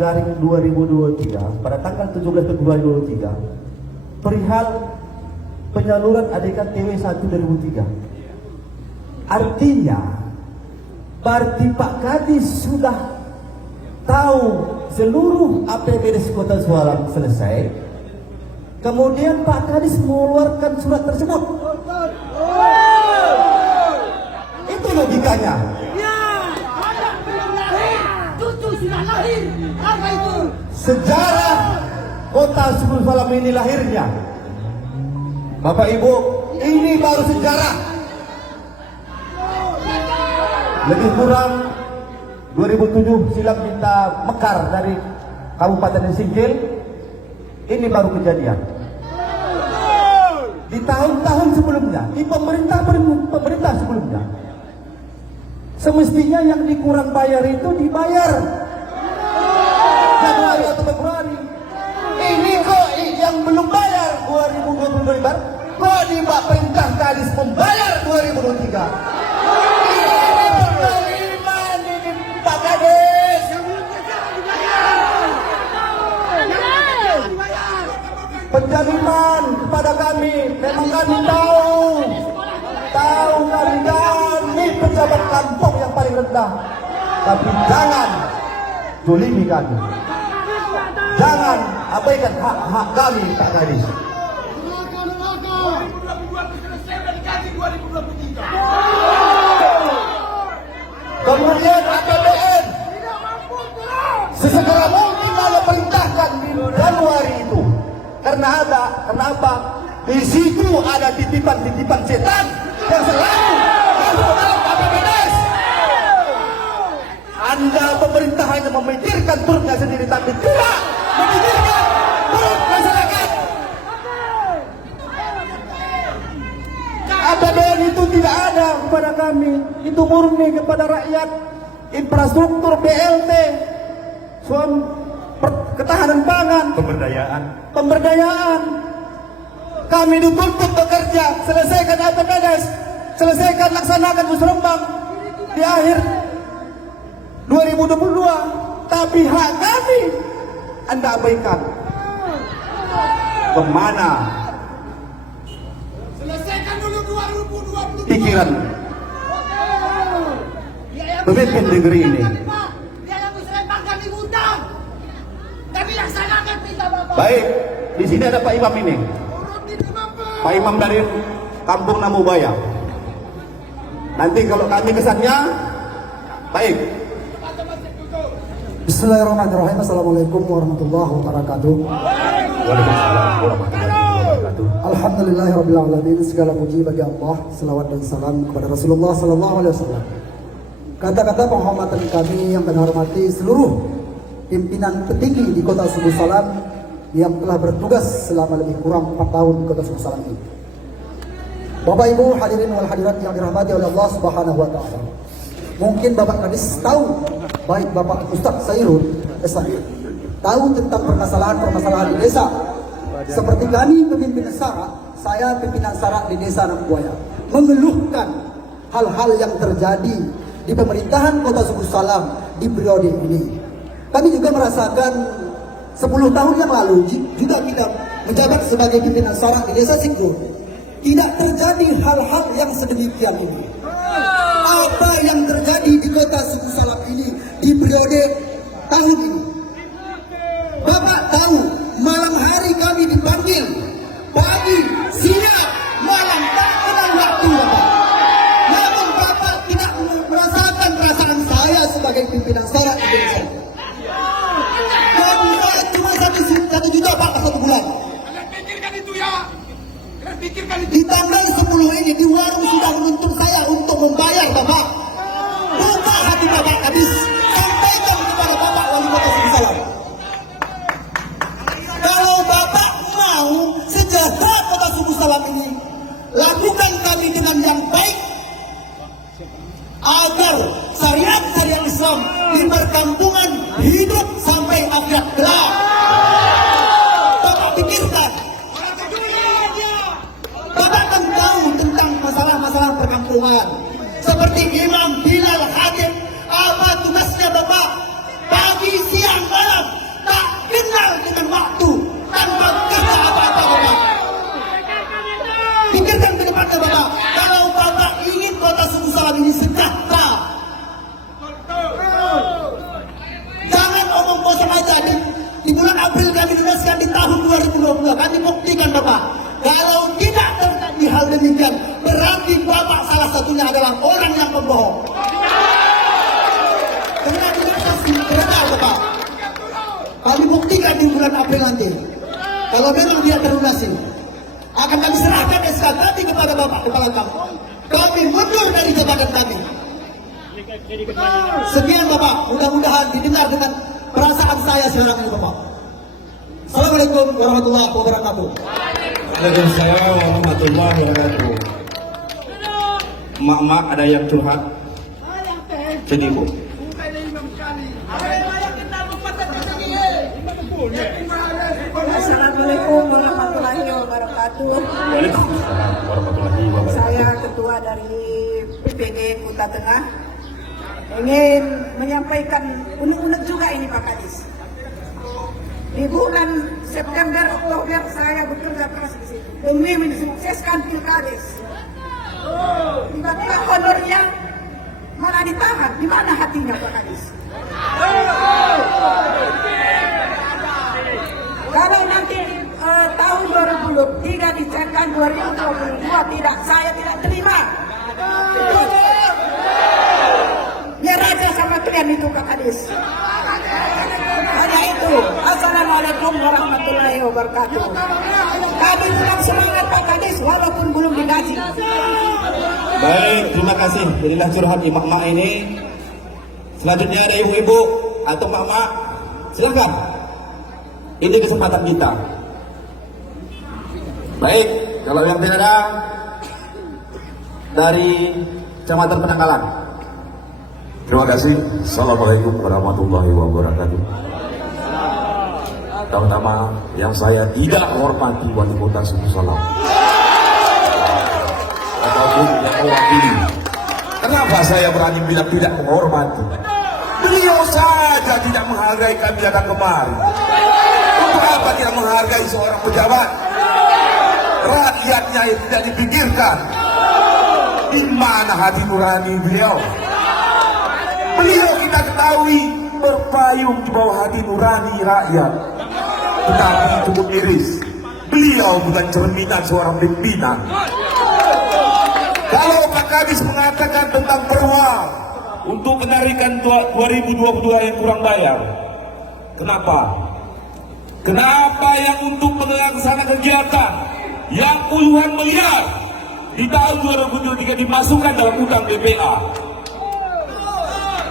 Garing 2023 pada tanggal 17 Februari 2023 perihal penyaluran ADK TW 1 2003. Artinya berarti Pak Kadis sudah tahu seluruh APBD Kota Sualam selesai, kemudian Pak Kadis mengeluarkan surat tersebut. Itu logikanya. Sejarah Kota Suku Salam ini lahirnya, Bapak Ibu, ini baru sejarah. Lebih kurang 2007 silam minta mekar dari Kabupaten Singkil. Ini baru kejadian. Di tahun-tahun sebelumnya, di pemerintah sebelumnya, semestinya yang dikurang bayar itu dibayar Januari atau Februari. Ini kok yang belum bayar 2022 kok di Pak Perintah Kadis membayar 2023. Ini penerimaan ini Pak Kadis. Penjaminan kepada kami, memang kami tahu kami pejabat kampung yang paling rendah, tapi jangan zolimi kami, jangan abaikan hak-hak kami Pak Kadis. Kemudian APBN sesegera mungkin kalau perintahkan di Januari itu. Karena apa? Di situ ada titipan-titipan setan yang selalu masuk dalam APBDes. Anda pemerintah hanya memikirkan perutnya sendiri, tapi tidak memikirkan perut masyarakat. APBN itu tidak ada kepada kami, itu murni kepada rakyat. Infrastruktur BLT, ketahanan pangan, pemberdayaan. Kami dituntut bekerja, selesaikan APBDes, selesaikan laksanakan musrembang di akhir 2022, tapi hak kami Anda abaikan. Kemana selesaikan dulu 2023 pikiran pemimpin negeri ini? Baik, di sini ada Pak Imam ini, Pak Imam dari Kampung Namubaya. Nanti kalau kami kesannya baik. Bismillahirrahmanirrahim. Assalamualaikum warahmatullahi wabarakatuh. Waalaikumsalam warahmatullahi wabarakatuh. Alhamdulillahirabbil alamin. Segala puji bagi Allah, selawat dan salam kepada Rasulullah sallallahu alaihi wasallam. Kata-kata penghormatan kami yang kami hormati seluruh pimpinan petinggi di Kota Suku Salam yang telah bertugas selama lebih kurang 4 tahun di Kota Suku Salam ini. Bapak Ibu hadirin wal hadirat yang dirahmati oleh Allah Subhanahu wa taala. Mungkin Bapak Kadis tahu, baik Bapak Ustaz Sairul tahu tentang permasalahan-permasalahan di desa. Seperti kami pemimpin Sara, saya pimpinan Sara di Desa Nambuaya, mengeluhkan hal-hal yang terjadi di pemerintahan Kota Suku Salam di periode ini. Kami juga merasakan 10 tahun yang lalu juga kita menjabat sebagai pimpinan Sara di Desa Singgur. Tidak terjadi hal-hal yang sedemikian ini. Apa yang terjadi di Kota Suku Salam ini di periode tahun ini? Bapak tahu, malam hari kami dipanggil, pagi, siang, malam, tak kenal waktu Bapak. Namun Bapak tidak merasakan perasaan saya sebagai pimpinan Sara di desa. Gaji saya cuma 1 juta Pak per 1 bulan. Kalian pikirkan itu ya. Kalian pikirkan itu. Di tanggal 10 ini di warung sudah menuntut saya untuk membayar Bapak. Buka hati Bapak Kadis, sampaikan kepada Bapak Wali Kota Suku Salam. Kalau Bapak mau sejahtera Kota Suku Salam ini, lakukan kami dengan yang baik agar syariat Islam di perkampungan hidup sampai akhirat kelak. Bapak pikirkan, Bapak kan tahu tentang masalah-masalah perkampungan. Seperti Imam Bilal Hakim, apa tugasnya Bapak? Pagi, siang, malam di tahun 2022 kami buktikan Bapak. Kalau tidak terjadi hal demikian, berarti Bapak salah satunya adalah orang yang pembohong. Karena tidak pasti benar Bapak. Kami buktikan di bulan April nanti. Kalau memang dia terlunasi, akan kami serahkan SK tadi kepada Bapak Kepala Kampung. Kami mundur dari jabatan kami. Sekian Bapak, mudah-mudahan didengar dengan perasaan saya sekarang ini Bapak. Assalamualaikum warahmatullahi wabarakatuh. Waalaikumsalam warahmatullahi wabarakatuh. Mak-mak ada yang curhat. Jadi Bu. Assalamualaikum warahmatullahi wabarakatuh. Waalaikumsalam warahmatullahi wabarakatuh. Saya ketua dari PPD Kuta Tengah ingin menyampaikan unek-unek juga ini Pak Kadis. Di bulan September Oktober saya bekerja keras di situ demi mensukseskan Pilkades. Tiba-tiba honornya malah ditahan. Di mana hatinya Pak Kadis? Kalau nanti tahun 2023 dicarikan 2022 tidak, saya tidak terima. Biar aja sama kalian itu Pak Kadis. Hanya itu. Assalamualaikum warahmatullahi wabarakatuh. Kami tetap semangat Pak Kadis walaupun belum digaji. Baik, terima kasih. Jadilah curhat mak-mak ini. Selanjutnya ada ibu-ibu atau mak-mak. Silakan. Ini kesempatan kita. Baik, kalau yang tidak ada dari Kecamatan Penanggalan. Terima kasih. Assalamualaikum warahmatullahi wabarakatuh. Pertama, yang saya tidak hormati wali kota Suku Salam ataupun yang mewakili. Kenapa saya berani bilang tidak menghormati? Beliau saja tidak menghargai kami datang kemari. Untuk apa tidak menghargai seorang pejabat? Rakyatnya yang tidak dipikirkan. Di mana hati nurani beliau? Beliau kita ketahui berpayung di bawah hati nurani rakyat, tetapi cukup miris. Beliau bukan cerminan seorang pimpinan. Kalau Pak Kadis mengatakan tentang peruang untuk penarikan 2022 yang kurang bayar, kenapa? Kenapa yang untuk pelaksana kegiatan yang puluhan miliar di tahun 2023 dimasukkan dalam utang BPA?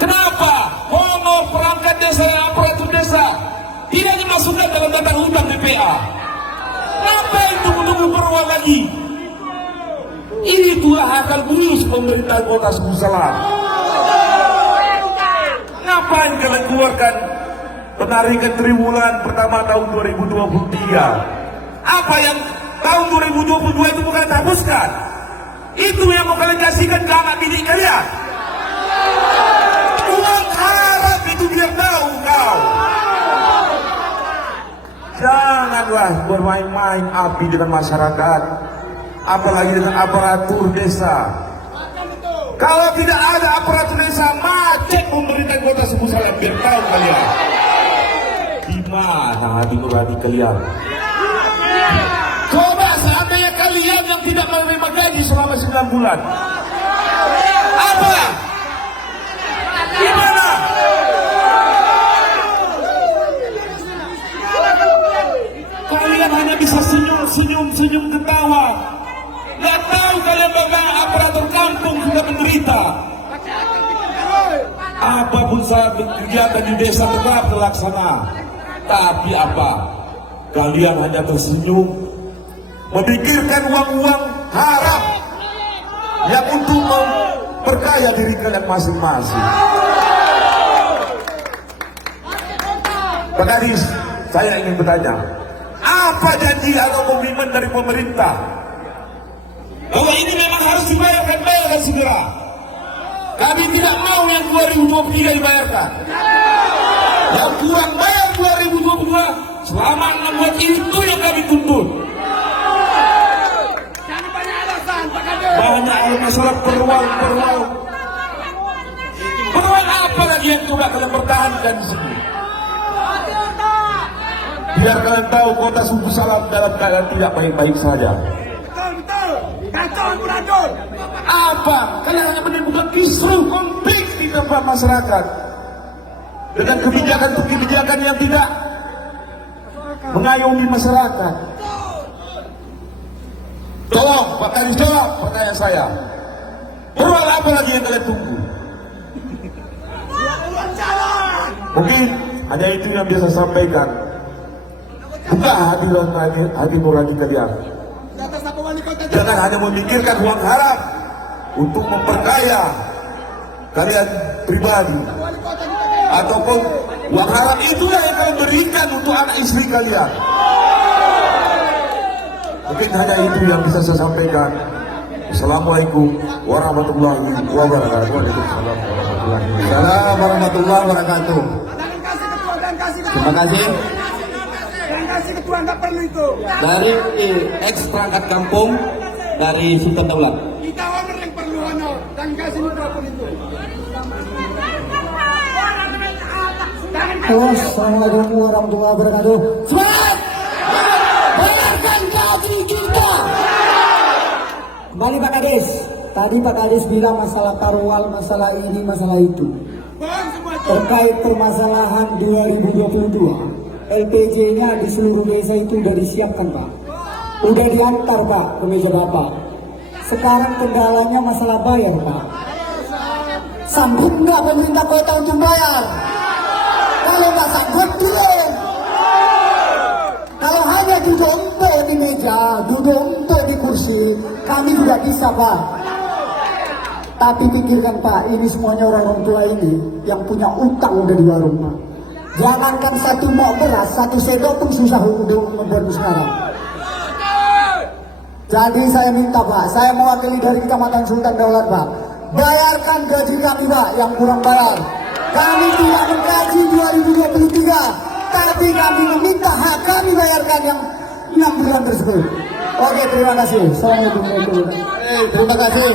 Kenapa honor perangkat desa dan aparatur desa tidak dimasukkan dalam daftar hutang BPA? Kenapa itu menunggu peruang lagi? Ini itulah akal bulus pemerintah kota Suku Salam. Ngapain kalian keluarkan penarikan triwulan pertama tahun 2023? Apa yang tahun 2022 itu bukan dihapuskan? Itu yang mau kalian kasihkan ke anak bidik kalian. Uang harap itu biar tahu kau. Janganlah bermain-main api dengan masyarakat, apalagi dengan aparatur desa. Kalau tidak ada aparatur desa, macet pemerintahan kota Suku Salam, biar tahu kalian. Di mana hati nurani kalian? Coba seandainya kalian yang tidak menerima gaji selama 9 bulan, apa? Gimana? Kalian hanya bisa senyum ketawa. Gak tahu kalian bagaimana aparatur kampung sudah menderita. Apapun saat kegiatan di desa tetap terlaksana. Tapi apa? Kalian hanya tersenyum, memikirkan uang-uang haram yang untuk memperkaya diri kalian masing-masing. Pak Kadis, saya ingin bertanya, apa janji atau komitmen dari pemerintah bahwa ini memang harus bayarkan segera? Kami tidak mau yang 2023 dibayarkan. Yang kurang bayar 2022 selama 6 bulan itu yang kami tuntut. Banyak masalah peruang. Peruang apa lagi yang coba kalian pertahankan di sini? Biar kalian tahu kota Sumbu Salam dalam keadaan tidak baik-baik saja. Betul. Kacau amburadul. Apa? Kalian hanya menimbulkan kisruh konflik di tempat masyarakat dengan kebijakan yang tidak mengayomi masyarakat. Tolong Pak Kadis jawab pertanyaan saya. Perubahan apa lagi yang kalian tunggu? Mungkin hanya itu yang bisa saya sampaikan. Buka hati nurani kalian. Jangan hanya memikirkan uang haram untuk memperkaya kalian pribadi, ataupun uang haram itulah yang kalian berikan untuk anak istri kalian. Mungkin hanya itu yang bisa saya sampaikan. Assalamualaikum warahmatullahi wabarakatuh. Waalaikumsalam warahmatullahi wabarakatuh. Assalamualaikum warahmatullahi wabarakatuh. Dan kasih ketua. Terima kasih. Dan kasih ketua, nggak perlu itu. Dari ex perangkat kampung dari Sultan Daulat. Kita honor yang perlu honor. Dan kasih mikrofon itu. Assalamualaikum warahmatullahi wabarakatuh. Semangat! Bayarkan gaji kita! Kembali Pak Kadis. Tadi Pak Kadis bilang masalah karwal, masalah ini, masalah itu. Bang semua itu. Terkait permasalahan 2022, LPG-nya di seluruh desa itu udah disiapkan Pak. Udah diantar Pak ke meja Bapak. Sekarang kendalanya masalah bayar Pak. Sanggup nggak pemerintah kota untuk bayar? Kalau nggak sanggup turun. Kalau hanya duduk di meja, duduk di kursi, kami juga bisa Pak. Tapi pikirkan Pak, ini semuanya orang tua ini yang punya utang udah di warung Pak. Jangankan satu mok beras, satu sendok pun susah udah membuat sekarang. Jadi saya minta Pak, saya mewakili dari Kecamatan Sultan Daulat Pak, bayarkan gaji kami Pak yang kurang bayar. Kami tidak menggaji 2023, tapi kami meminta hak kami bayarkan yang 6 bulan tersebut. Oke, terima kasih. Assalamualaikum warahmatullahi wabarakatuh. Terima kasih.